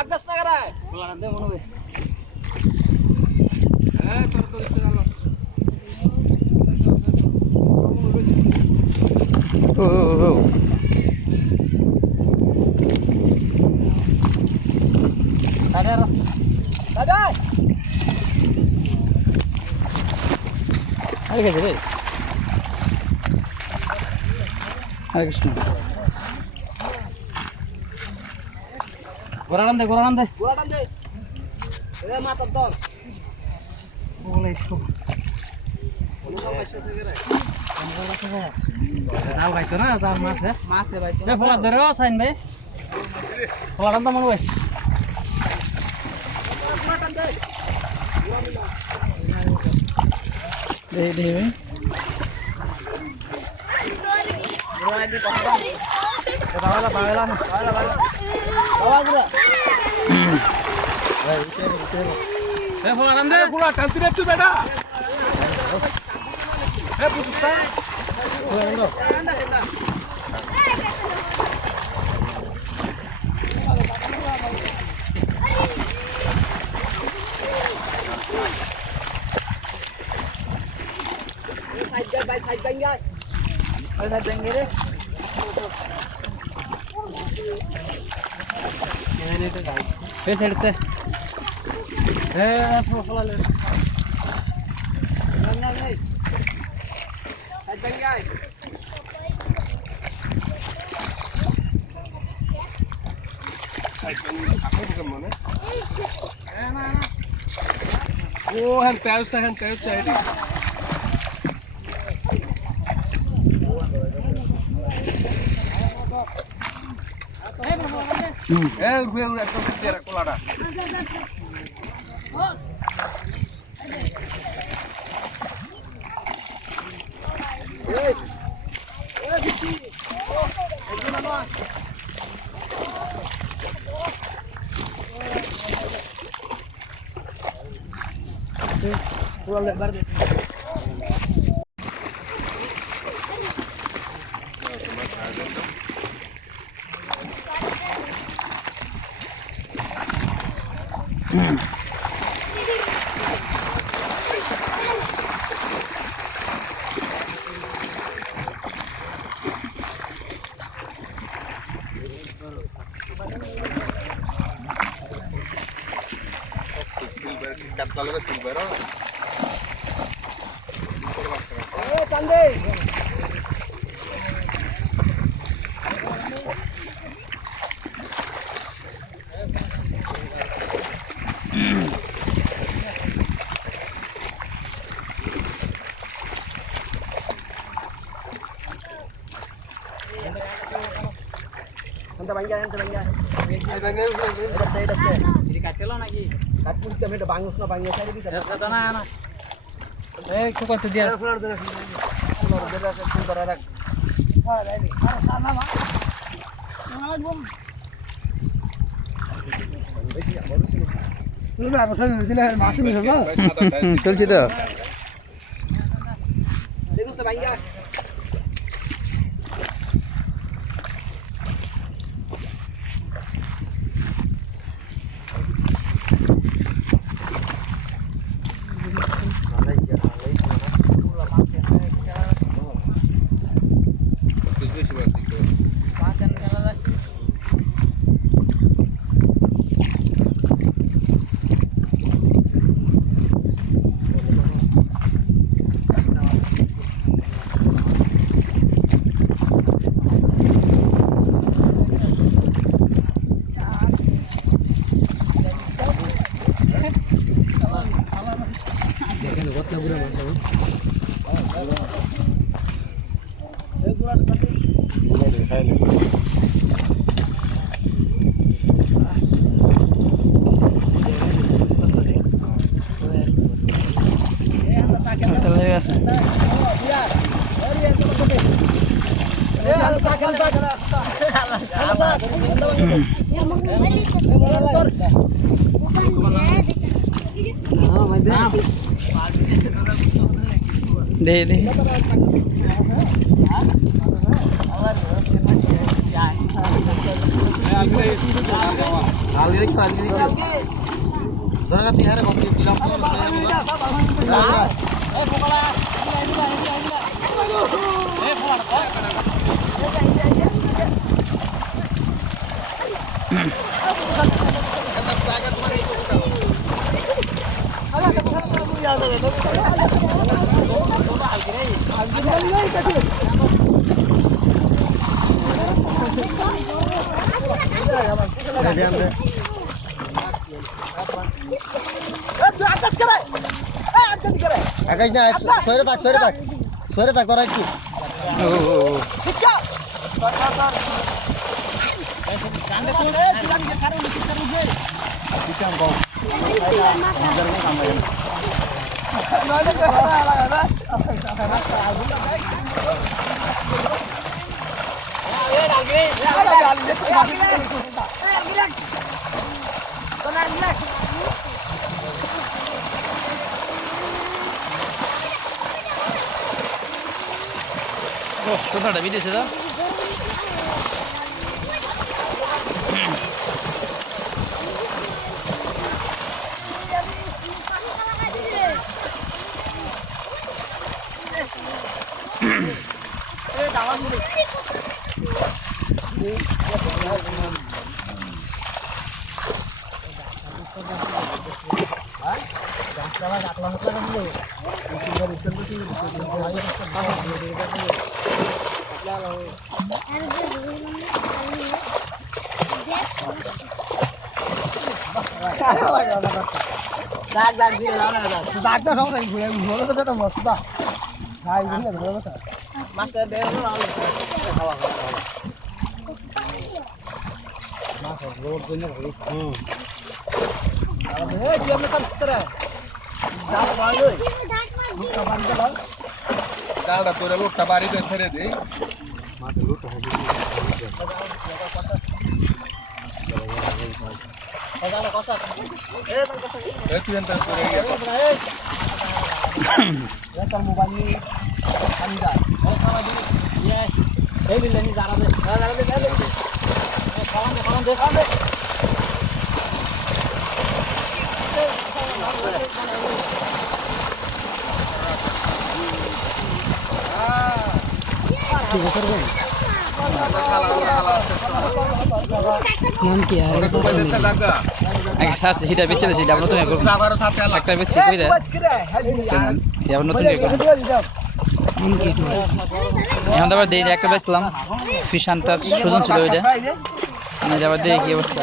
Agnes nagara. Pulang nanti mana be? Terus jalan. Sadar. Sadar. Ayo kerja deh. Hare Krishna. Guraran deh. Guraran deh. Mata dong. Boleh itu. Tahu kayak mana? Tahu mas ya? Mas ya baik. Pola terus, sain be. Pola kan teman gue. Deh. Bawa juga. Pola kan deh. Pola kan tidak tuh beda. Putuskan. Side bang guys. Side bang gini. Ini tuh guys. Side teh. Pola le. Nang. Side bang guys. Side bang apa bukan mana? Mana. Oh, han tahu ini. Gue udah terus jarak kolada. Pulang lebar deh. Kalau ke silver Candi. Ente bangjai. Jadi katelo lagi. Katpun jam itu bangus na bangus saya bisa. Kata na. Kok tu dia. Floor dia sebentar ada. Ini. Sana mah. Mana bom. Lu na pasal bila mati ni sama. চলছে তো। দেখুন তো ভাইয়া। দে দে আকাশ না সরে থাক করা একটু কোথাটা বিদেশে তো জালটা তোরে লোকটা বাড়িতে ছেড়ে দিই তুই এনটা করে নাম কি আর এক সার্চ হিটা বেচে দিছি ডাবল নতুন একটা বেচছি কইরা ডাবল নতুন নাম কি এখন আবার দেই একটা বেচলাম ফিশ হান্টার সুজন ছিল ওইটা আমি আবার দেই কি অবস্থা